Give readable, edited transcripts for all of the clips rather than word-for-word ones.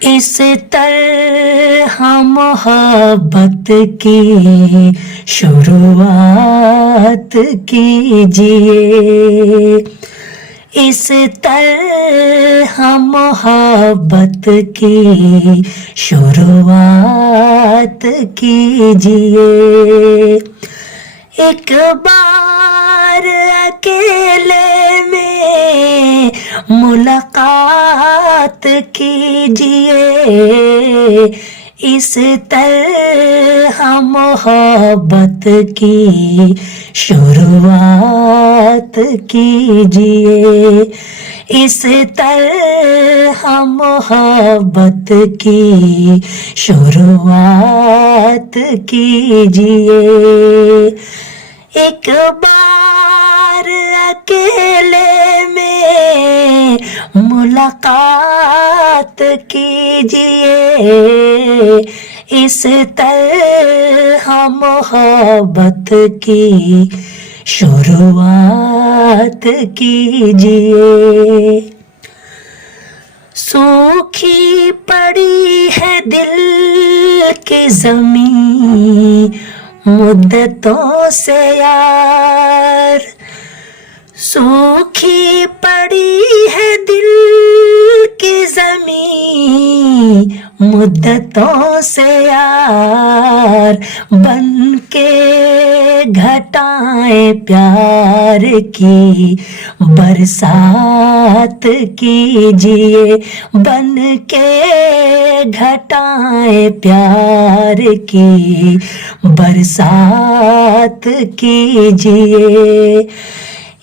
इस तरह मोहब्बत की शुरुआत कीजिए। इस तरह मोहब्बत की शुरुआत कीजिए। एक बार अकेले में मुलाकात कीजिए। इस तरह मोहब्बत की शुरुआत कीजिए। इस तरह मोहब्बत की शुरुआत कीजिए। एक बार अकेले में मुलाकात कीजिए। इस तरह मोहब्बत की शुरुआत कीजिए। सूखी पड़ी है दिल की ज़मीं मुद्दतों से यार। सूखी पड़ी है दिल की ज़मीं मुद्दतों से यार। बन के घटाएं प्यार की बरसात कीजिए। बन के घटाएं प्यार की बरसात कीजिए।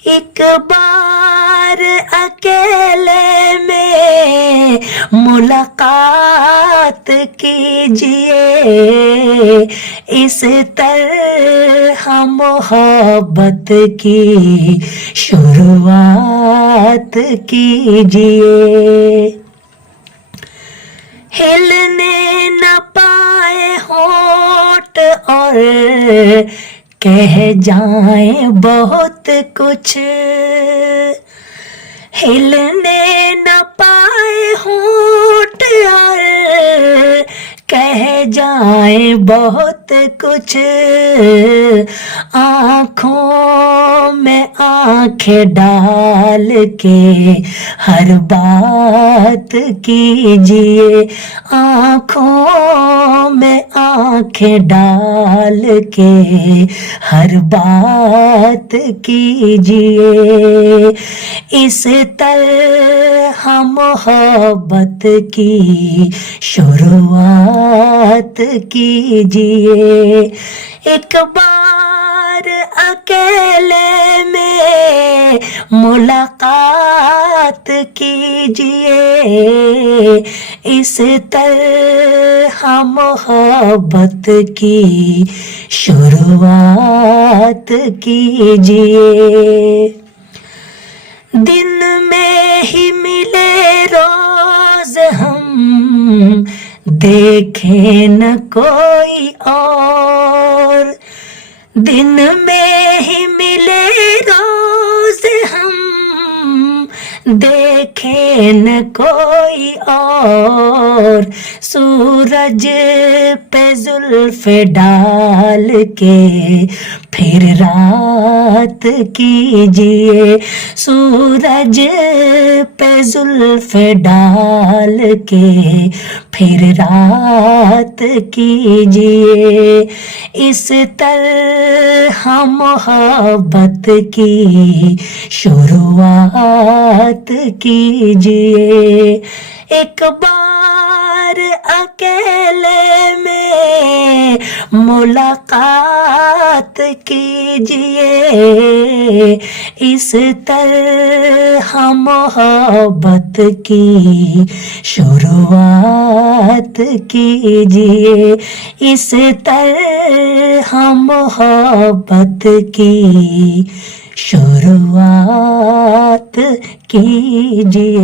एक बार अकेले में मुलाकात कीजिए। इस तरह मोहब्बत की शुरुआत कीजिए। हिलने न पाए होठ और कह जाएं बहुत कुछ। हिलने न पाए होठ और कह जाएं बहुत कुछ। आँखों में आँखें डाल के हर बात कीजिए। आँखों में आँखें डाल के हर बात कीजिए। इस तरह मोहब्बत की शुरुआत कीजिए। एक बार अकेले में मुलाकात कीजिए। इस तरह मोहब्बत की शुरुआत कीजिए। दिन में ही मिले रोज हम देखें न कोई और। दिन में ही मिले रोज हम देखें न कोई और। सूरज पे जुल्फ़े डाल के फिर रात कीजिए। सूरज पे जुल्फ़े डाल के फिर रात कीजिए। इस तरह मोहब्बत की शुरुआत कीजिए। एक बार अकेले में मुलाकात कीजिए। इस तरह मोहब्बत की शुरुआत कीजिए। इस तरह मोहब्बत की शुरुआत कीजिए।